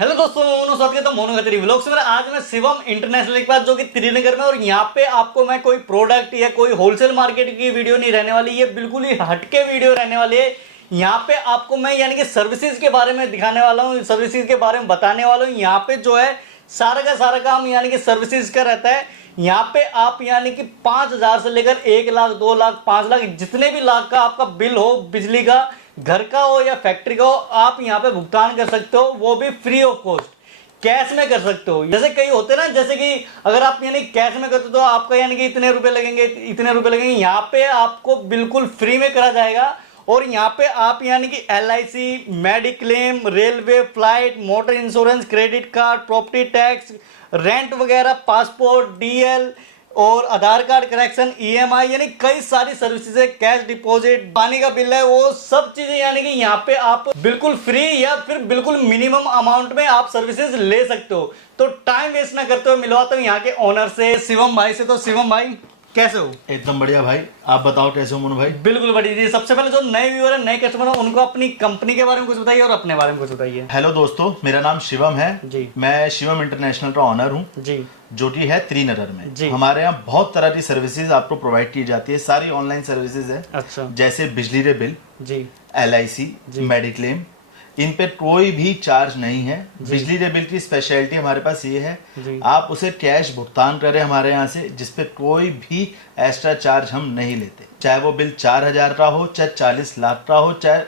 Hello दोस्तों, मोनू स्वागत करता हूं मोनू खत्री व्लॉग्स में। आज मैं शिवम इंटरनेशनल के पास जो कि त्रिनगर में, और यहाँ पे आपको मैं कोई प्रोडक्ट या कोई होलसेल मार्केट की वीडियो नहीं रहने वाली, ये बिल्कुल ही हटके वीडियो रहने वाली है। यहाँ पे आपको मैं यानी कि सर्विसेज के बारे में दिखाने वाला हूँ, सर्विसेज के बारे में बताने वाला हूँ। यहाँ पे जो है सारा का सारा काम यानी कि सर्विसेज का रहता है। यहाँ पे आप यानी कि 5,000 से लेकर 1 लाख, 2 लाख, 5 लाख, जितने भी लाख का आपका बिल हो, बिजली का, घर का हो या फैक्ट्री का हो, आप यहाँ पे भुगतान कर सकते हो, वो भी फ्री ऑफ कॉस्ट, कैश में कर सकते हो। जैसे कई होते हैं ना, जैसे कि अगर आप यानी कैश में करते हो तो आपका यानी कि इतने रुपए लगेंगे, इतने रुपए लगेंगे। यहाँ पे आपको बिल्कुल फ्री में करा जाएगा। और यहाँ पे आप यानी कि LIC, mediclaim, railway, flight, motor insurance, credit card, property tax, rent वगैरह, पासपोर्ट, DL और आधार कार्ड करेक्शन, EMI, यानी कई सारी सर्विसेज है, कैश डिपॉजिट, पानी का बिल है, वो सब चीजें यानी कि यहाँ पे आप बिल्कुल फ्री या फिर बिल्कुल मिनिमम अमाउंट में आप सर्विसेज ले सकते हो। तो टाइम वेस्ट ना करते हुए मिलवाता हूँ यहाँ के ओनर से, शिवम भाई से। तो शिवम भाई कैसे हो? एकदम बढ़िया भाई, आप बताओ कैसे हो मोनू भाई? बिल्कुल बढ़िया जी। सबसे पहले जो नए व्यूअर है, नए कस्टमर है, उनको अपनी कंपनी के बारे में कुछ बताइए और अपने बारे में कुछ बताइए। हेलो दोस्तों, मेरा नाम शिवम है जी। मैं शिवम इंटरनेशनल का ऑनर हूँ जी, जो कि है त्रिनगर में जी। हमारे यहाँ बहुत तरह की सर्विसेज आपको प्रोवाइड की जाती है। सारी ऑनलाइन सर्विसेज है। अच्छा। जैसे बिजली रे बिल जी, LIC, मेडिक्लेम, इन पे कोई भी चार्ज नहीं है। बिजली रे बिल की स्पेशलिटी हमारे पास ये है, आप उसे कैश भुगतान करें हमारे यहाँ से, जिसपे कोई भी एक्स्ट्रा चार्ज हम नहीं लेते। चाहे वो बिल 4,000 का हो, चाहे 40 लाख का हो, चाहे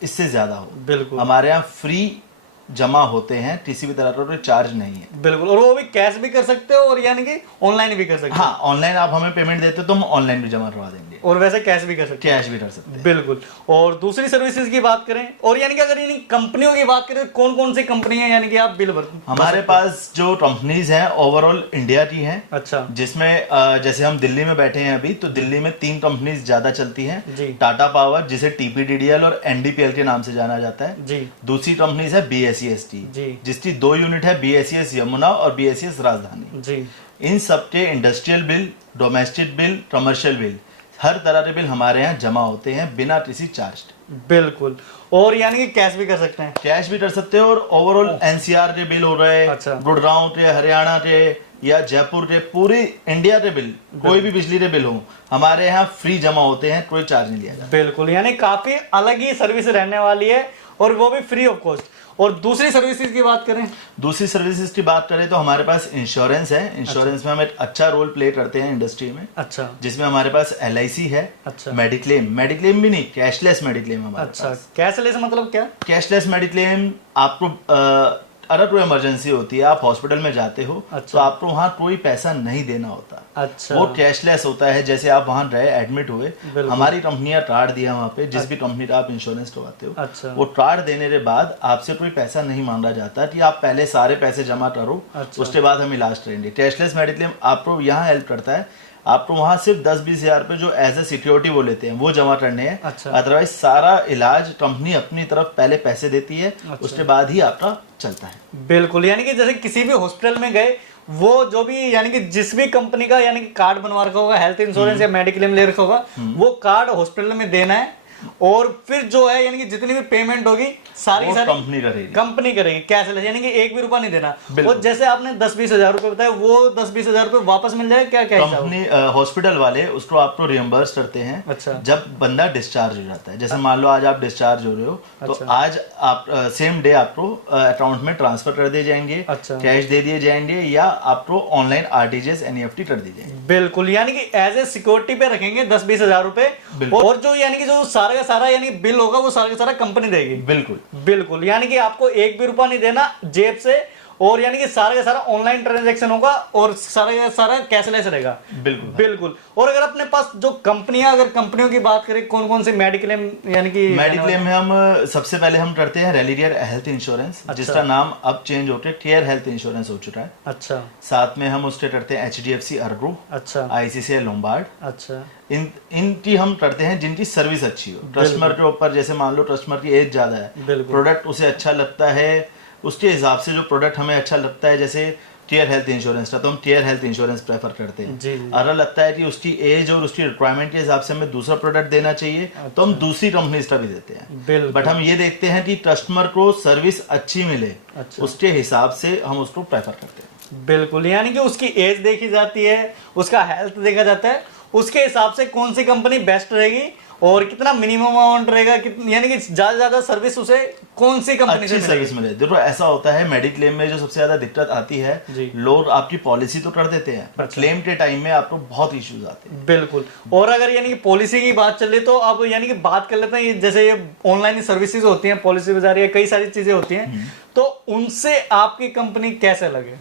इससे ज्यादा हो, बिल्कुल हमारे यहाँ फ्री जमा होते हैं, किसी भी तरह का कोई चार्ज नहीं है। बिल्कुल। और वो भी कैश भी कर सकते हो और यानी कि ऑनलाइन भी कर सकते हो। हाँ, ऑनलाइन आप हमें पेमेंट देते हो तो हम ऑनलाइन भी जमा करवा देंगे, और वैसे कैश भी कर सकते हैं। कैश भी कर सकते हैं। बिल्कुल। और दूसरी सर्विसेज की बात करें, और यानी कि अगर इन कंपनियों की बात करें, कौन कौन सी कंपनी है यानी कि आप बिल भर? हमारे पास जो कंपनीज हैं ओवरऑल इंडिया की हैं। अच्छा। जिसमें जैसे हम दिल्ली में बैठे हैं अभी, तो दिल्ली में 3 कंपनीज ज्यादा चलती हैं। जी। टाटा पावर, जिसे TPDDL और NDPL के नाम से जाना जाता है। जी। दूसरी कंपनीज है BSEST, जी। जिसकी 2 यूनिट है, BSES यमुना और BSES राजधानी। जी। इन सबके industrial bill, domestic bill, commercial bill, हर तरह के बिल हमारे यहाँ जमा होते हैं बिना किसी चार्ज। बिल्कुल। और यानी कि कैश भी कर सकते हैं। कैश भी कर सकते हो। और ओवरऑल NCR के बिल हो रहे, अच्छा। गुड़गांव के, हरियाणा के या जयपुर के, पूरी इंडिया के बिल, कोई भी बिजली के बिल हो, हमारे यहाँ फ्री जमा होते हैं, कोई चार्ज नहीं लिया जाता। बिल्कुल, यानी काफी अलग ही सर्विस रहने वाली है, और वो भी फ्री ऑफ कॉस्ट। और दूसरी सर्विसेज की बात करें, दूसरी सर्विसेज की बात करें तो हमारे पास इंश्योरेंस है। इंश्योरेंस में हम एक अच्छा रोल प्ले करते हैं इंडस्ट्री में। अच्छा। जिसमें हमारे पास LIC है। अच्छा। मेडिक्लेम भी नहीं, कैशलेस मेडिक्लेम हमारे पास। अच्छा, कैशलेस मतलब क्या? कैशलेस मेडिक्लेम आपको अगर कोई इमरजेंसी होती है, आप हॉस्पिटल में जाते हो, अच्छा। तो आपको वहाँ कोई पैसा नहीं देना होता। अच्छा। वो कैशलेस होता है। जैसे आप वहाँ रहे, एडमिट हुए, हमारी कंपनी का कार्ड दिया वहाँ पे, जिस भी कंपनी का आप इंश्योरेंस करवाते हो। अच्छा। वो कार्ड देने के बाद आपसे कोई पैसा नहीं मांगा जाता कि आप पहले सारे पैसे जमा करो। अच्छा। उसके बाद हम इलाज करेंगे। कैशलेस मेडिक्लेम आपको यहाँ हेल्प करता है, आपको वहां सिर्फ 10-20 हजार रुपए जो एज ए सिक्योरिटी वो लेते हैं, वो जमा करने हैं। अच्छा। अदरवाइज सारा इलाज कंपनी अपनी तरफ पहले पैसे देती है। अच्छा। उसके बाद ही आपका चलता है। बिल्कुल, यानी कि जैसे किसी भी हॉस्पिटल में गए, वो जो भी यानी कि जिस भी कंपनी का यानी कि कार्ड बनवा रखा होगा, हेल्थ इंश्योरेंस या मेडिक्लेम ले रखा होगा, वो कार्ड हॉस्पिटल में देना है। और फिर जो है यानी कि जितनी भी पेमेंट होगी सारी कंपनी करेगी कैशलेस, यानी कि 1 भी रुपया नहीं देना। और जैसे आपने 10-20 हजार रुपए बताया, वो 10-20 हजार रुपए वापस मिल जाएगा? क्या कंपनी हॉस्पिटल वाले उसको आपको रियम्बर्स करते हैं। अच्छा। जब बंदा डिस्चार्ज हो जाता है, जैसे मान लो आज आप डिस्चार्ज हो रहे हो, तो आज आप सेम डे आपको अकाउंट में ट्रांसफर कर दिए जाएंगे। अच्छा। कैश दे दिए जाएंगे, या आपको ऑनलाइन RTGS NEFT कर दी जाएंगे। बिल्कुल, यानी कि एज ए सिक्योरिटी पे रखेंगे 10-20 हजार रुपए। और जो यानी कि जो सारा का सारा यानी बिल होगा, वो सारा का सारा कंपनी देगी। बिल्कुल बिल्कुल, यानी कि आपको 1 भी रुपया नहीं देना जेब से। और यानी कि सारा का सारा ऑनलाइन ट्रांजैक्शन होगा, और सारा का सारा कैशलेस रहेगा। बिल्कुल बिल्कुल। और अगर अपने पास जो कंपनियां, अगर कंपनियों की बात करें, कौन कौन सी मेडिक्लेम यानी कि? मेडिक्लेम में हम सबसे पहले हम करते हैं रेलिडियर हेल्थ इंश्योरेंस। अच्छा। जिसका नाम अब चेंज होकर केयर हेल्थ इंश्योरेंस हो चुका है। अच्छा। साथ में हम उसके करते हैं HDFC अर्गो। अच्छा। ICICI Lombard. अच्छा। इनकी हम करते हैं जिनकी सर्विस अच्छी हो। कस्टमर के ऊपर, जैसे मान लो कस्टमर की एज ज्यादा है, प्रोडक्ट उसे अच्छा लगता है, उसके हिसाब से जो प्रोडक्ट हमें अच्छा लगता है, जैसे टीयर हेल्थ इंश्योरेंस था, तो हम टीयर हेल्थ इंश्योरेंस प्रेफर करते हैं। जी, जी। अगर लगता है कि उसकी एज और उसकी रिक्वायरमेंट के हिसाब से हमें दूसरा प्रोडक्ट देना चाहिए तो हम दूसरी कंपनीज का भी देते हैं। बिल्कुल। बट हम ये देखते हैं कि कस्टमर को सर्विस अच्छी मिले, अच्छा। उसके हिसाब से हम उसको प्रेफर करते हैं। बिल्कुल, यानी कि उसकी एज देखी जाती है, उसका हेल्थ देखा जाता है, उसके हिसाब से कौन सी कंपनी बेस्ट रहेगी और कितना मिनिमम अमाउंट रहेगा, यानी कि ज्यादा से ज्यादा सर्विस उसे कौन सी कंपनी से अच्छी सर्विस मिले। देखो ऐसा होता है मेडिक्लेम में जो सबसे ज्यादा दिक्कत आती है, जी। लोग आपकी पॉलिसी तो कर देते हैं पर क्लेम के टाइम में आपको बहुत इश्यूज आते हैं। बिल्कुल। और अगर यानी कि पॉलिसी की बात चले तो अब यानी कि बात कर लेते हैं, ये जैसे ये ऑनलाइन सर्विसेज होती हैं, पॉलिसी बाजार या कई सारी चीजें होती हैं, तो उनसे आपकी कंपनी कैसे लगे?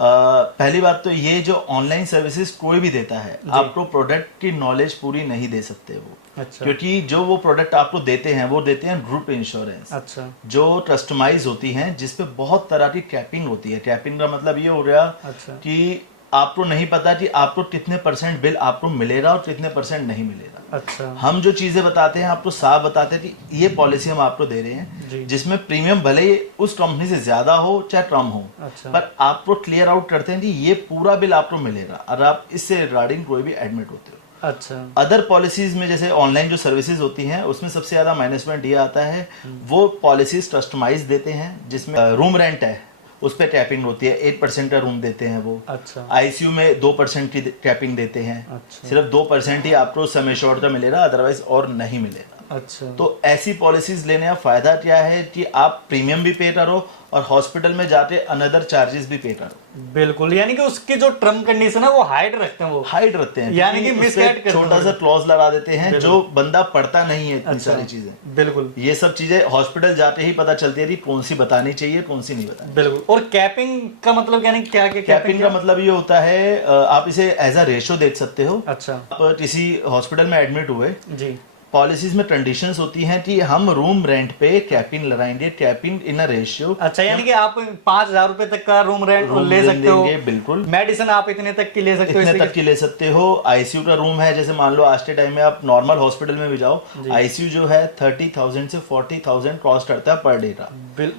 पहली बात तो ये जो ऑनलाइन सर्विसेज कोई भी देता है, आपको प्रोडक्ट की नॉलेज पूरी नहीं दे सकते वो। अच्छा। क्योंकि जो वो प्रोडक्ट आपको देते हैं वो देते हैं ग्रुप इंश्योरेंस। अच्छा। जो कस्टमाइज होती हैं, जिसपे बहुत तरह की कैपिंग होती है। कैपिंग का मतलब ये हो गया अच्छा। कि आपको नहीं पता कि आपको कितने % बिल आपको मिलेगा और कितने % नहीं मिलेगा। अच्छा। हम जो चीजें बताते हैं आपको साफ बताते हैं कि ये पॉलिसी हम आपको दे रहे हैं, जिसमें प्रीमियम भले ही उस कंपनी से ज्यादा हो चाहे कम हो, अच्छा। पर आपको क्लियर आउट करते हैं कि ये पूरा बिल आपको मिलेगा और आप इससे रिगार्डिंग कोई भी एडमिट होते हो। अच्छा। अदर पॉलिसीज में जैसे ऑनलाइन जो सर्विसेज होती हैं उसमें सबसे ज्यादा माइनस पॉइंट ये आता है, वो पॉलिसीज कस्टमाइज देते हैं, जिसमें रूम रेंट है उस पर टैपिंग होती है, 8% का रूम देते हैं वो। अच्छा। आईसीयू में 2% की टैपिंग देते हैं। अच्छा। सिर्फ 2% ही आपको समय शॉर्ट का मिलेगा, अदरवाइज और नहीं मिलेगा। अच्छा। तो ऐसी पॉलिसीज लेने का फायदा क्या है कि आप प्रीमियम भी पे करो और हॉस्पिटल में जाके अनदर चार्जेस भी पे करो। बिल्कुल, यानी कि उसकी जो टर्म कंडीशन है वो हाइड रखते हैं, वो हाइड रखते हैं, यानी कि क्योंकि मिसगाइड उसपे करते हैं। छोटा सा क्लॉज लगा देते हैं जो बंदा पढ़ता नहीं है। इतनी अच्छा। सारी चीजें, बिल्कुल। ये सब चीजें हॉस्पिटल जाते ही पता चलती है कि कौन सी बतानी चाहिए कौन सी नहीं बतानी। बिल्कुल। और कैपिंग का मतलब यानी क्या? कैपिंग का मतलब ये होता है, आप इसे एज अ रेशो देख सकते हो। अच्छा। आप किसी हॉस्पिटल में एडमिट हुए, जी। पॉलिसीज में कंडीशंस होती हैं कि हम रूम रेंट पे कैपिंग लगाएंगे, कैपिंग इन अ रेशियो। अच्छा, यानी कि आप 5,000 रुपए तक का रूम रेंट ले सकते हो। बिल्कुल। मेडिसिन आप इतने तक की ले सकते हो, इतने तक की ले सकते हो। आईसीयू का रूम है, जैसे मान लो आज के टाइम में आप नॉर्मल हॉस्पिटल में भी जाओ, आईसीयू जो है 30,000 से 40,000 कॉस्ट करता है पर डे का।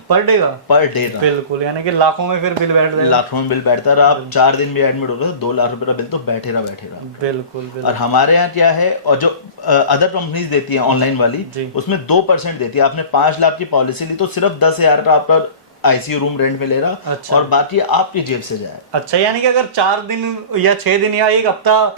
पर डे का? पर डे का। बिल्कुल, यानी कि लाखों में फिर बिल बैठ जाएगा। लाखों में बिल बैठता है। आप 4 दिन भी एडमिट हो रहे हो 2 लाख रुपए का बिल तो बैठेगा। बिल्कुल। और हमारे यहाँ क्या है, और जो अदर कंपनीज देती है ऑनलाइन वाली, उसमें 2% देती है। आपने 5 लाख की पॉलिसी ली तो सिर्फ 10,000 का आपका आईसीयू रूम रेंट में ले रहा। अच्छा। और बाकी आपकी जेब से जाए। अच्छा, यानी कि अगर 4 दिन या 6 दिन या एक हफ्ता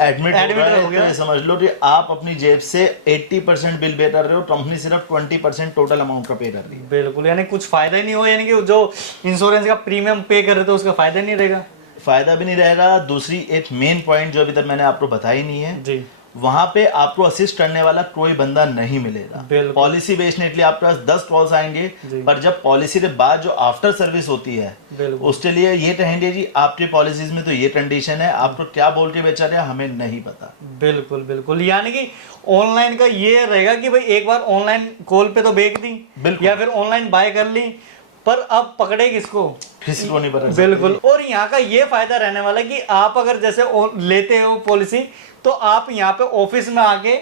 एडमिट हो गया, तो समझ लो कि आप अपनी जेब से 80% बिल पे कर रहे हो, कंपनी सिर्फ 20% टोटल अमाउंट का पे कर रही है। बिल्कुल, यानी कुछ फायदा ही नहीं हो, यानी कि जो इंश्योरेंस का प्रीमियम पे कर रहे थे उसका फायदा नहीं रहेगा। फायदा भी नहीं रहेगा। दूसरी एक मेन पॉइंट जो अभी तक मैंने आपको बताई नहीं है जी, वहां पे आपको असिस्ट करने वाला कोई बंदा नहीं मिलेगा। पॉलिसी बेचने के लिए आपके पास 10 कॉल्स आएंगे, पर जब पॉलिसी के बाद जो आफ्टर सर्विस होती है उसके लिए ये कहेंगे जी आपकी पॉलिसीज में तो ये कंडीशन है, आपको क्या बोल के बेचा रहा है हमें नहीं पता। बिल्कुल बिल्कुल। यानी कि ऑनलाइन का ये रहेगा कि भाई एक बार ऑनलाइन कॉल पे तो बेच दी या फिर ऑनलाइन बाय कर ली, पर अब पकड़े किसको? किसी को नहीं पता। बिल्कुल। और यहाँ का ये फायदा रहने वाला है कि आप अगर जैसे लेते हो पॉलिसी तो आप यहाँ पे ऑफिस में आके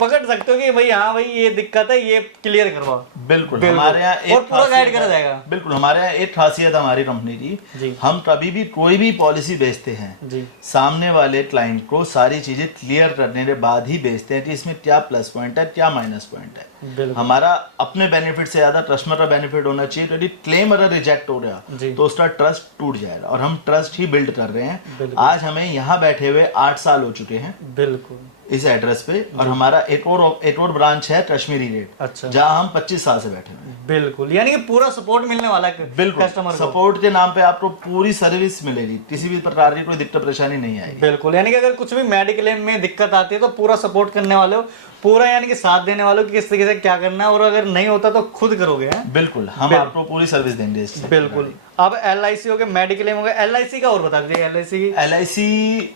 पकड़ सकते हो कि भाई हाँ भाई ये दिक्कत है, ये क्लियर करवाओ। बिल्कुल। हमारे यहाँ एक पूरा गाइड करा जाएगा। बिल्कुल। हमारे यहाँ एक खासियत हमारी कंपनी की, हम कभी भी कोई भी पॉलिसी बेचते हैं सामने वाले क्लाइंट को सारी चीजें क्लियर करने के बाद ही बेचते हैं कि इसमें क्या प्लस पॉइंट है क्या माइनस पॉइंट है। हमारा अपने बेनिफिट से ज्यादा कस्टमर का बेनिफिट होना चाहिए। यदि क्लेम अगर रिजेक्ट हो गया तो उसका ट्रस्ट टूट जाएगा, और हम ट्रस्ट ही बिल्ड कर रहे हैं। आज हमें यहाँ बैठे हुए 8 साल हो चुके हैं। बिल्कुल। इस एड्रेस पे। और हमारा एक और ब्रांच है कश्मीरी रेट। अच्छा। जहाँ हम 25 साल से बैठे हुए हैं। बिल्कुल। यानी कि पूरा सपोर्ट मिलने वाला है। बिल्कुल। कस्टमर सपोर्ट के नाम पे आपको पूरी सर्विस मिलेगी, किसी भी प्रकार की कोई दिक्कत परेशानी नहीं आएगी। बिल्कुल। यानी कि अगर कुछ भी मेडिक्लेम में दिक्कत आती है तो पूरा सपोर्ट करने वाले हो, पूरा यानी कि साथ देने वालों की किस तरीके से क्या करना है, और अगर नहीं होता तो खुद करोगे। बिल्कुल, हम आपको पूरी सर्विस देंगे। बिल्कुल। अब LIC हो गया, मेडिक्लेम हो गया, LIC का और बता दीजिए। LIC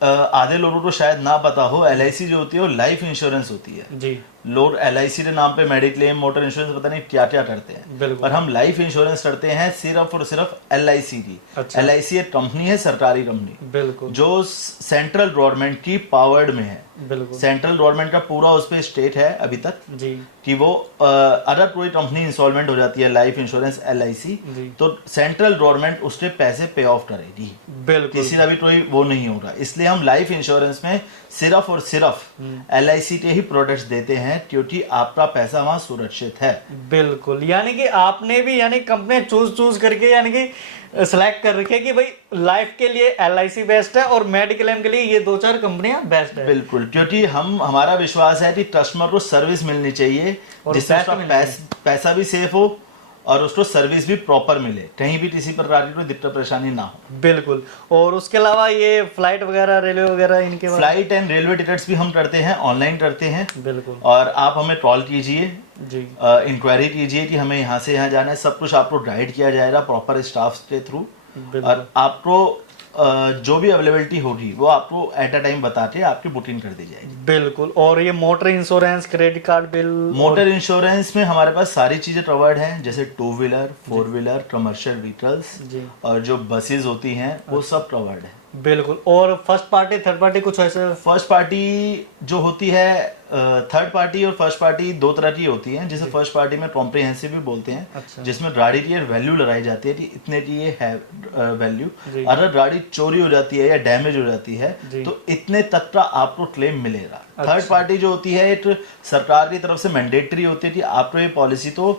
आधे लोगों को शायद ना पता हो, LIC जो होती है वो लाइफ इंश्योरेंस होती है जी। लोग LIC के नाम पे मेडिक्लेम मोटर इंश्योरेंस पता नहीं क्या क्या करते हैं, बिल्कुल। पर हम लाइफ इंश्योरेंस करते हैं सिर्फ और सिर्फ LIC की। अच्छा। LIC एक कंपनी है, सरकारी कंपनी, बिल्कुल जो सेंट्रल गवर्नमेंट की पावर्ड में है। बिल्कुल सेंट्रल गवर्नमेंट का पूरा उस पे स्टेट है अभी तक जी कि वो अगर कोई कंपनी इंस्टॉलमेंट हो जाती है लाइफ इंश्योरेंस LIC, जी तो सेंट्रल गवर्नमेंट उसके पैसे पे ऑफ करेगी, बिल्कुल किसी का भी कोई वो नहीं होगा। इसलिए हम लाइफ इंश्योरेंस में सिर्फ और सिर्फ LIC के ही प्रोडक्ट्स देते हैं, क्योंकि आपका पैसा वहां सुरक्षित है। बिल्कुल। यानी कि आपने भी यानी कंपनी चूज करके यानी कि सिलेक्ट कर रखे कि भाई लाइफ के लिए LIC बेस्ट है और मेडिक्लेम के लिए ये 2-4 कंपनियां बेस्ट है। बिल्कुल, क्योंकि हमारा विश्वास है कि कस्टमर को सर्विस मिलनी चाहिए और जिससे best उसका मिलनी पैसा भी सेफ हो और उसको सर्विस भी प्रॉपर मिले, कहीं भी किसी प्रकार की कोई दिक्कत परेशानी ना हो। बिल्कुल। और उसके अलावा ये फ्लाइट वगैरह रेलवे वगैरह इनके बारे फ्लाइट एंड रेलवे टिकट्स भी हम करते हैं, ऑनलाइन करते हैं। बिल्कुल और आप हमें कॉल कीजिए, जी इंक्वायरी कीजिए कि हमें यहाँ से यहाँ जाना है, सब कुछ आपको गाइड किया जाएगा प्रॉपर स्टाफ के थ्रू। बिल्कुल और आपको जो भी अवेलेबिलिटी होगी वो आपको एट अ टाइम बता के आपकी बुकिंग कर दी जाएगी। बिल्कुल। और ये motor insurance, credit card bill, motor insurance में हमारे पास सारी चीजें कवर्ड हैं, जैसे 2 व्हीलर 4 व्हीलर कमर्शियल व्हीकल्स जी और जो बसेस होती हैं वो सब कवर्ड है। बिल्कुल। और फर्स्ट पार्टी थर्ड पार्टी कुछ ऐसे? फर्स्ट पार्टी जो होती है, थर्ड पार्टी और फर्स्ट पार्टी दो तरह की होती है, जिसे फर्स्ट पार्टी में कॉम्प्रिहेंसिव भी बोलते हैं। अच्छा। जिसमें गाड़ी की वैल्यू लगाई जाती है कि इतने की ये है वैल्यू, जी। अगर गाड़ी चोरी हो जाती है या डैमेज हो जाती है जी। तो इतने तक का आपको क्लेम मिलेगा। अच्छा। थर्ड पार्टी जो होती है एक सरकार की तरफ से मैंडेटरी होती है कि आपको ये पॉलिसी तो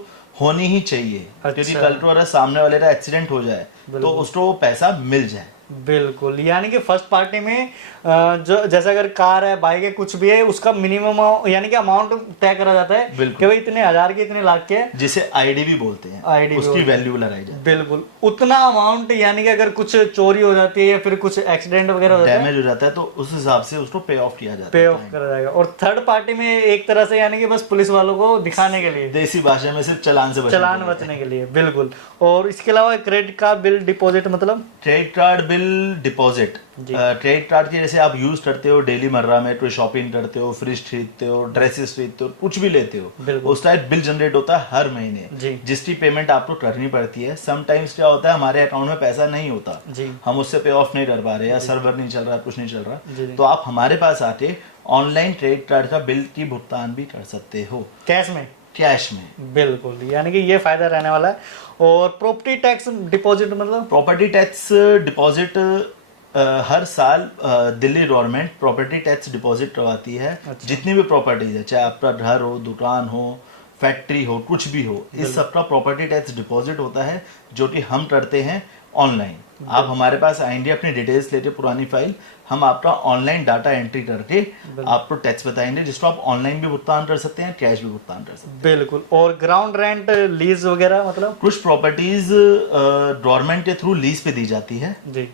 होनी ही चाहिए, क्योंकि अच्छा। कल को अगर सामने वाले का एक्सीडेंट हो जाए तो उसको वो पैसा मिल जाए। बिल्कुल। यानी कि फर्स्ट पार्टी में जो जैसे अगर कार है, बाइक है, कुछ भी है, उसका मिनिमम यानी कि अमाउंट तय करा जाता है कि भाई इतने हजार के इतने लाख के, जिसे आईडी भी बोलते हैं, IDV उसकी वैल्यू लगाई जाए। बिल्कुल उतना अमाउंट। यानी कि अगर कुछ चोरी हो जाती है या फिर कुछ एक्सीडेंट वगैरह हो जाता है, डैमेज हो जाता है तो उस हिसाब से उसको पे ऑफ किया जाता पे है। ऑफ करा जाएगा। और थर्ड पार्टी में एक तरह से यानी कि बस पुलिस वालों को दिखाने के लिए, देसी भाषा में सिर्फ चालान से चालान बचने के लिए। बिल्कुल। और इसके अलावा क्रेडिट कार्ड बिल डिपॉजिट, मतलब credit card bill deposit, credit card की जैसे आप यूज करते हो डेली मर्रा में, कोई शॉपिंग करते हो, फ्रिज खरीदते हो, ड्रेसेस खरीदते हो, कुछ भी लेते हो, उस टाइप बिल जनरेट होता है हर महीने, जी। जिसकी पेमेंट आपको करनी पड़ती है। समटाइम्स क्या होता है, हमारे अकाउंट में पैसा नहीं होता, जी हम उससे पे ऑफ नहीं कर पा रहे, या सर्वर नहीं चल रहा, कुछ नहीं चल जी। रहा, तो आप हमारे पास आके ऑनलाइन क्रेडिट कार्ड का बिल की भुगतान भी कर सकते हो, कैश में। कैश में। बिल्कुल। यानी कि ये फायदा रहने वाला है। और प्रॉपर्टी टैक्स डिपॉजिट, मतलब प्रॉपर्टी टैक्स डिपॉजिट हर साल Delhi government property tax deposit करवाती है। अच्छा। जितनी भी प्रॉपर्टीज है, चाहे आपका घर हो, दुकान हो, फैक्ट्री हो, कुछ भी हो, इस सब का प्रॉपर्टी टैक्स डिपॉजिट होता है, जो कि हम करते हैं ऑनलाइन। आप हमारे पास आएंगे अपनी डिटेल्स लेके, पुरानी फाइल, हम आपका ऑनलाइन डाटा एंट्री करके आपको टैक्स बताएंगे, जिसको आप ऑनलाइन भी भुगतान कर सकते हैं, कैश भी भुगतान कर सकते हैं। बिल्कुल। और ग्राउंड रेंट, लीज वगैरह, मतलब कुछ प्रॉपर्टीज गवर्नमेंट के थ्रू लीज पे दी जाती है। जी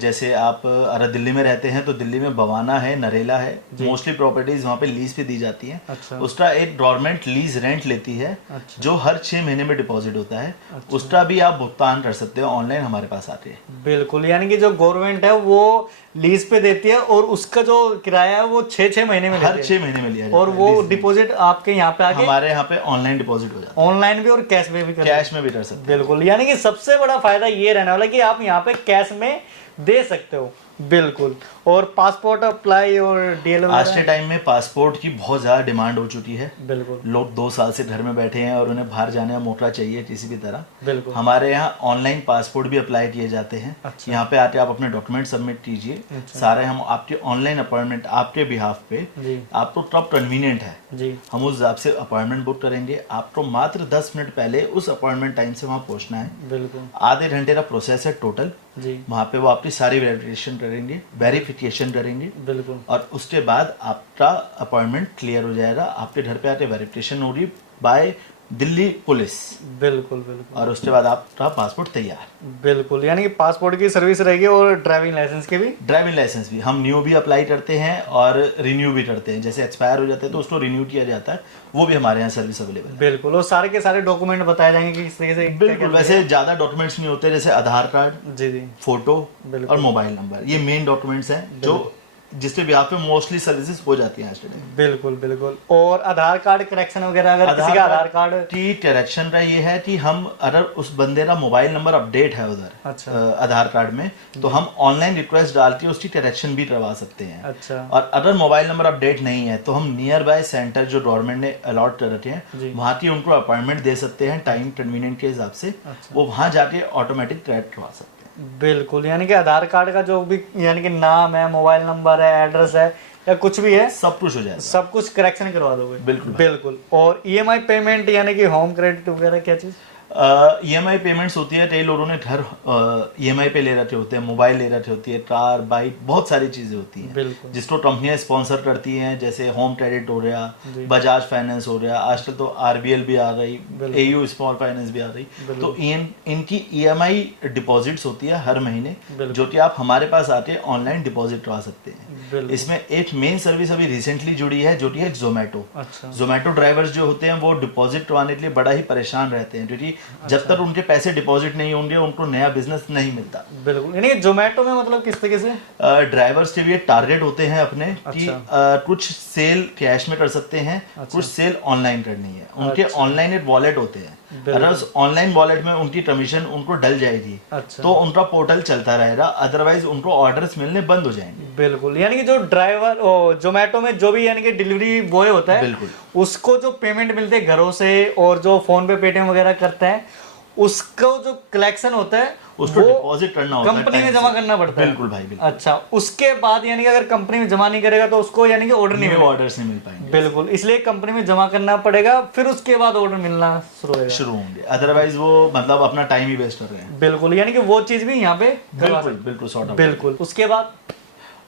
जैसे आप अगर दिल्ली में रहते हैं तो दिल्ली में बवाना है, नरेला है, मोस्टली प्रॉपर्टीज वहाँ पे लीज पे दी जाती हैं। अच्छा। उसका एक गवर्नमेंट लीज रेंट लेती है, अच्छा। जो हर 6 महीने में डिपॉजिट होता है। उसका भी आप भुगतान कर सकते हो ऑनलाइन हमारे पास आके। बिल्कुल। यानी कि जो गवर्नमेंट है वो लीज पे देती है और उसका जो किराया है वो 6-6 महीने में हर देती 6 महीने में लिया है। जाता और है वो lease में। डिपॉजिट आपके यहाँ पे आके हमारे यहाँ पे ऑनलाइन डिपॉजिट हो जाता ऑनलाइन भी और कैश में भी कर है, कैश में भी कर सकते हैं। बिल्कुल। यानी कि सबसे बड़ा फायदा ये रहने वाला है कि आप यहाँ पे कैश में दे सकते हो। बिल्कुल। और पासपोर्ट अप्लाई और DL आज के टाइम में पासपोर्ट की बहुत ज्यादा डिमांड हो चुकी है। बिल्कुल लोग 2 साल से घर में बैठे हैं और उन्हें बाहर जाने का मौका चाहिए किसी भी तरह। बिल्कुल। हमारे यहाँ ऑनलाइन पासपोर्ट भी अप्लाई किए जाते हैं। अच्छा। यहाँ पे आके आप अपने डॉक्यूमेंट सबमिट कीजिए। अच्छा। सारे हम आपके ऑनलाइन अपॉइंटमेंट आपके बिहाफ पे, जी आपको कब कन्वीनियंट है जी हम उस हिसाब से अपॉइंटमेंट बुक करेंगे। आपको मात्र 10 मिनट पहले उस अपॉइंटमेंट टाइम से वहाँ पहुँचना है। बिल्कुल आधे घंटे का प्रोसेस है टोटल। जी वहाँ पे वो आपकी सारी वेरिफिकेशन करेंगे बिल्कुल और उसके बाद आपका अपॉइंटमेंट क्लियर हो जाएगा। आपके घर पे आके वेरिफिकेशन होगी बाय दिल्ली पुलिस बिल्कुल बिल्कुल और उसके बाद आपका पासपोर्ट तैयार। बिल्कुल। यानी कि पासपोर्ट की सर्विस रहेगी और ड्राइविंग लाइसेंस के भी। ड्राइविंग लाइसेंस भी हम न्यू भी अप्लाई करते हैं और रिन्यू भी करते हैं। जैसे एक्सपायर हो जाते हैं तो उसको रिन्यू किया जाता है, वो भी हमारे यहाँ सर्विस अवेलेबल है। बिल्कुल। और सारे के सारे डॉक्यूमेंट बताए जाएंगे कि किस तरीके से बिल्कुल। वैसे ज्यादा डॉक्यूमेंट्स नहीं होते, जैसे आधार कार्ड, जी जी फोटो बिल्कुल। और मोबाइल नंबर, ये मेन डॉक्यूमेंट्स हैं जो जिसके भी पे मोस्टली सर्विसेज हो जाती हैं आज के टाइम। बिल्कुल बिल्कुल। और आधार कार्ड करेक्शन वगैरह, अगर किसी का आधार कार्ड की करेक्शन का ये है कि हम अगर उस बंदे का मोबाइल नंबर अपडेट है उधर, अच्छा, आधार कार्ड में, तो हम ऑनलाइन रिक्वेस्ट डाल के उसकी करेक्शन भी करवा सकते हैं। अच्छा। और अगर मोबाइल नंबर अपडेट नहीं है तो हम नियर बाय सेंटर जो गवर्नमेंट ने अलॉट कर रखे हैं वहां की उनको अपॉइंटमेंट दे सकते हैं टाइम कन्वीनियंट के हिसाब से। अच्छा। वो वहां जाके ऑटोमेटिक करेक्ट करवा सकते हैं। बिल्कुल, यानी कि आधार कार्ड का जो भी यानी कि नाम है, मोबाइल नंबर है, एड्रेस है या कुछ भी है, सब कुछ हो जाएगा, सब कुछ करेक्शन करवा दोगे। बिल्कुल बिल्कुल। और ईएमआई पेमेंट यानी कि होम क्रेडिट वगैरह क्या चीज? ईएमआई पेमेंट्स होती है, कई लोगों ने घर ईएमआई पे ले रखे होते हैं, मोबाइल ले रखे होती है, कार, बाइक, बहुत सारी चीजें होती हैं बिल्कुल। जिसको कंपनियां स्पॉन्सर करती हैं, जैसे होम क्रेडिट हो गया, बजाज फाइनेंस हो गया, आजकल तो आरबीएल भी आ रही, एयू स्मॉल फाइनेंस भी आ रही। तो इनकी ईएमआई डिपॉजिट्स होती है हर महीने, जो कि आप हमारे पास आके ऑनलाइन डिपॉजिट करवा सकते हैं। इसमें एक मेन सर्विस अभी रिसेंटली जुड़ी है जो कि है जोमेटो। अच्छा। जोमेटो ड्राइवर्स जो होते हैं वो डिपॉजिट करवाने के लिए बड़ा ही परेशान रहते हैं, क्योंकि जब तक उनके पैसे डिपॉजिट नहीं होंगे उनको नया बिजनेस नहीं मिलता। बिल्कुल, यानी जोमेटो में मतलब किस तरीके से ड्राइवर्स के लिए टारगेट होते हैं अपने कि कुछ सेल कैश में कर सकते हैं, कुछ सेल ऑनलाइन करनी है, उनके ऑनलाइन एक वॉलेट होते हैं। अगर उस ऑनलाइन वॉलेट में उनकी कमीशन उनको डल जाएगी तो उनका पोर्टल चलता रहेगा, अदरवाइज उनको ऑर्डर्स मिलने बंद हो जाएंगे। बिल्कुल, यानी कि जो ड्राइवर जोमेटो में जो भी यानी कि डिलीवरी बॉय होता है, बिल्कुल, उसको जो पेमेंट मिलते हैं घरों से और जो फोन पे पेटीएम वगैरह करते हैं, उसको जो कलेक्शन होता है उसको डिपॉजिट करना होता है, कंपनी में जमा करना पड़ता है। बिल्कुल भाई, बिल्कुल। अच्छा, उसके बाद यानी कि अगर कंपनी में जमा नहीं करेगा तो उसको यानी कि ऑर्डर नहीं ऑर्डर्स नहीं मिल पाएंगे। बिल्कुल, इसलिए कंपनी में जमा करना पड़ेगा, फिर उसके बाद ऑर्डर मिलना शुरू होंगे, अदरवाइज वो मतलब अपना टाइम ही वेस्ट कर रहे हैं। बिल्कुल, यानी कि वो चीज भी यहाँ पे बिल्कुल सॉर्ट आउट। बिल्कुल।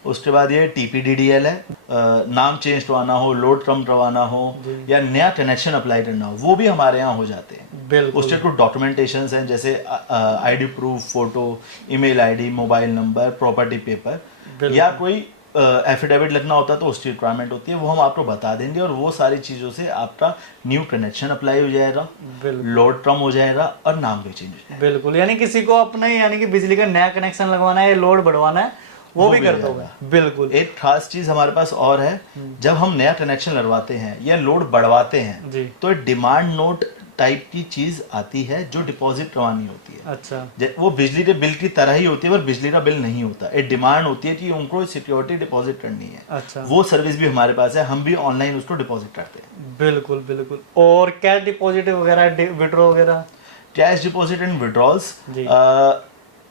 उसके बाद ये टीपीडीडीएल है, नाम चेंज करवाना हो, लोड कम करवाना हो या नया कनेक्शन अप्लाई करना हो, वो भी हमारे यहाँ हो जाते हैं। उसके कुछ डॉक्यूमेंटेशन हैं, जैसे ID proof, photo, email ID, mobile number, property paper या कोई एफिडेविट लिखना होता है तो उसकी रिक्वायरमेंट होती है, वो हम आपको बता देंगे और वो सारी चीजों से आपका न्यू कनेक्शन अप्लाई हो जाएगा, लोड कम हो जाएगा और नाम भी चेंज हो जाएगा। बिल्कुल, यानी किसी को अपने यानी कि बिजली का नया कनेक्शन लगवाना है, लोड बढ़वाना है, वो भी कर दोगे। बिल्कुल। एक खास चीज हमारे पास और है, जब हम नया कनेक्शन लगवाते हैं या लोड बढ़वाते हैं तो डिमांड नोट टाइप की चीज आती है जो डिपॉजिट करवानी होती है। अच्छा। वो बिजली के बिल की तरह ही होती है पर बिजली का बिल नहीं होता। एक डिमांड होती है कि उनको सिक्योरिटी डिपॉजिट करनी है। अच्छा। वो सर्विस भी हमारे पास है, हम भी ऑनलाइन उसको डिपॉजिट करते हैं। बिल्कुल बिल्कुल। और कैश डिपॉजिट वगैरह, विड्रॉ वगैरह? कैश डिपॉजिट एंड विड्रॉल्स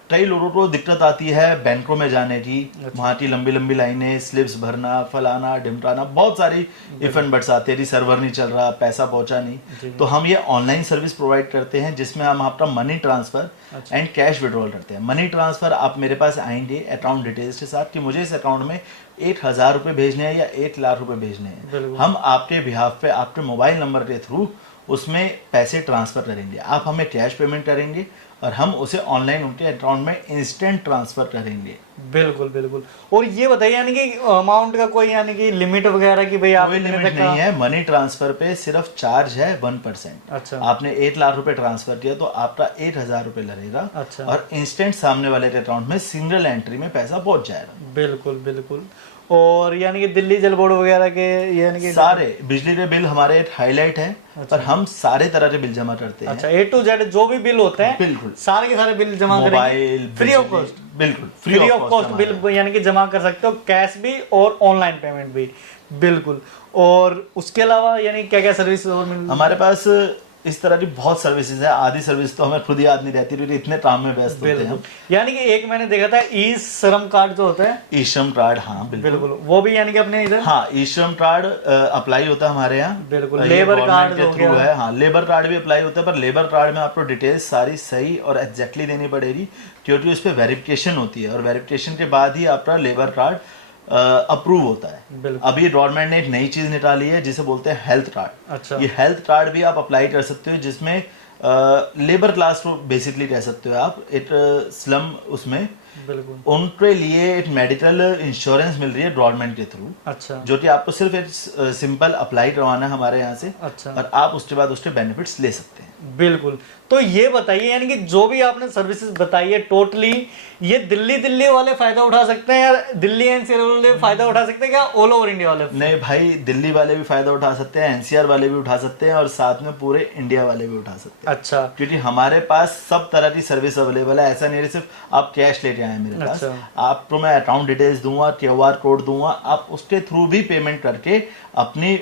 कई लोगों को दिक्कत आती है बैंकों में जाने की। अच्छा। वहाँ की लंबी लंबी लाइनें, स्लिप्स भरना, फलाना ढिमकाना, बहुत सारी इफेंट बट्स आते हैं, सर्वर नहीं चल रहा, पैसा पहुंचा नहीं। तो हम ये ऑनलाइन सर्विस प्रोवाइड करते हैं जिसमें हम आपका money transfer and cash withdrawal करते हैं। मनी ट्रांसफर आप मेरे पास आएंगे अकाउंट डिटेल्स के साथ कि मुझे इस अकाउंट में 1,000 रुपए भेजने हैं या 1 लाख रुपए भेजने हैं, हम आपके बिहाफ पे आपके मोबाइल नंबर के थ्रू उसमें पैसे ट्रांसफर करेंगे। आप हमें कैश पेमेंट करेंगे और हम उसे ऑनलाइन उनके अकाउंट में इंस्टेंट ट्रांसफर करेंगे। बिल्कुल बिल्कुल। और ये बताइए यानी कि अमाउंट का कोई यानी कि लिमिट वगैरह की भाई आप? कोई लिमिट नहीं है, मनी ट्रांसफर पे सिर्फ चार्ज है 1%। अच्छा। आपने 1 लाख रुपए ट्रांसफर किया तो आपका 1,000 रुपए लगेगा। अच्छा। और इंस्टेंट सामने वाले के अकाउंट में सिंगल एंट्री में पैसा पहुंच जाएगा। बिल्कुल बिल्कुल। और यानी कि दिल्ली जल बोर्ड वगैरह के यानी कि सारे बिजली के बिल हमारे एक हाईलाइट है। अच्छा। पर हम सारे तरह के बिल जमा करते हैं। अच्छा, A to Z जो भी बिल होते हैं बिल्कुल सारे के सारे बिल जमा करेंगे, मोबाइल फ्री ऑफ कॉस्ट। बिल्कुल फ्री ऑफ कॉस्ट बिल यानी कि जमा कर सकते हो, कैश भी और ऑनलाइन पेमेंट भी। बिल्कुल। और उसके अलावा यानी क्या क्या सर्विस और हमारे पास इस तरह की बहुत सर्विसेज है। आधी सर्विस तो हमें खुद याद नहीं रहती क्योंकि इतने काम में व्यस्त होते हैं। यानी कि एक मैंने देखा था ई श्रम कार्ड जो होता है, ई श्रम कार्ड, हाँ बिल्कुल, वो भी यानी कि अपने इधर हाँ ई श्रम कार्ड अप्लाई होता है हमारे यहाँ। बिल्कुल। लेबर कार्ड के थ्रू है, हाँ लेबर कार्ड भी अप्लाई होता है, पर लेबर कार्ड में आपको डिटेल्स सारी सही और एग्जैक्टली देनी पड़ेगी क्योंकि उस पर वेरिफिकेशन होती है और वेरिफिकेशन के बाद ही आपका लेबर कार्ड अप्रूव होता है। अभी गवर्नमेंट ने एक नई चीज निकाली है जिसे बोलते हैं हेल्थ कार्ड। अच्छा। ये हेल्थ कार्ड भी आप अप्लाई कर सकते हो जिसमें लेबर क्लास को बेसिकली कह सकते हो आप, एक स्लम उसमें उनके लिए एक मेडिकल इंश्योरेंस मिल रही है गवर्नमेंट के थ्रू। अच्छा। जो कि आपको सिर्फ एक सिंपल अप्लाई करवाना है हमारे यहाँ से। अच्छा। और आप उसके बाद उसके बेनिफिट्स ले सकते हैं। बिल्कुल। तो ये बताइए यानी कि जो भी आपने सर्विसेज बताई है टोटली ये दिल्ली वाले फायदा उठा सकते हैं या दिल्ली एनसीआर वाले फायदा उठा सकते हैं क्या ऑल ओवर इंडिया वाले? नहीं भाई, दिल्ली वाले भी फायदा उठा सकते हैं, एनसीआर वाले भी उठा सकते हैं और साथ में पूरे इंडिया वाले भी उठा सकते हैं। अच्छा, क्योंकि हमारे पास सब तरह की सर्विस अवेलेबल है। ऐसा नहीं है सिर्फ आप कैश लेके आए मेरे पास। आपको मैं अकाउंट डिटेल्स दूंगा, QR कोड दूंगा, आप उसके थ्रू भी पेमेंट करके अपनी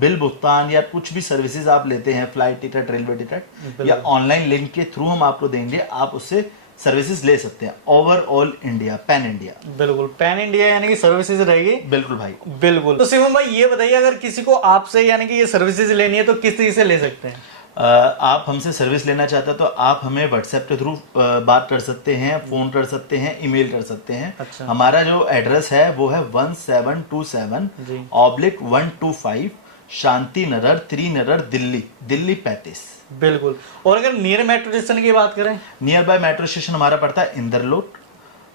बिल भुगतान या कुछ भी सर्विसेज आप लेते हैं, फ्लाइट टिकट, रेलवे टिकट या ऑनलाइन लिंक के थ्रू हम आपको देंगे, आप उससे सर्विसेज ले सकते हैं ओवरऑल इंडिया, पैन इंडिया। बिल्कुल पैन इंडिया यानी कि सर्विसेज रहेगी। बिल्कुल भाई, बिल्कुल। तो शिवम भाई ये बताइए अगर किसी को आपसे यानी कि ये सर्विसेज लेनी है तो किस तरीके से ले सकते हैं? आप हमसे सर्विस लेना चाहते हैं तो आप हमें व्हाट्सएप के थ्रू बात कर सकते हैं, फोन कर सकते हैं, ईमेल कर सकते हैं। अच्छा। हमारा जो एड्रेस है वो है 1727/125 शांति नगर, त्रिनगर, दिल्ली 35। बिल्कुल। और अगर नियर मेट्रो स्टेशन की बात करें? नियर बाय मेट्रो स्टेशन हमारा पड़ता है इंदरलोट,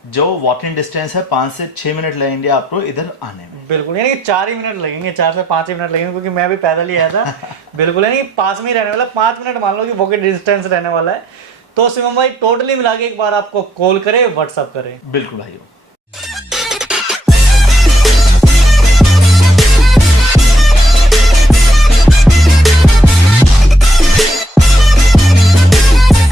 जो वॉकिंग डिस्टेंस है 5 से 6 मिनट लगेंगे आपको इधर आने में। बिल्कुल, यानी कि 4 ही मिनट लगेंगे, 4 से 5 ही मिनट लगेंगे, क्योंकि मैं भी पैदल ही आया था। बिल्कुल, यानी पास में ही रहने वाला, 5 मिनट मान लो कि वॉकिंग डिस्टेंस रहने वाला है। तो शिवम भाई टोटली मिला के एक बार आपको कॉल करे, व्हाट्सअप करे। बिल्कुल भाई।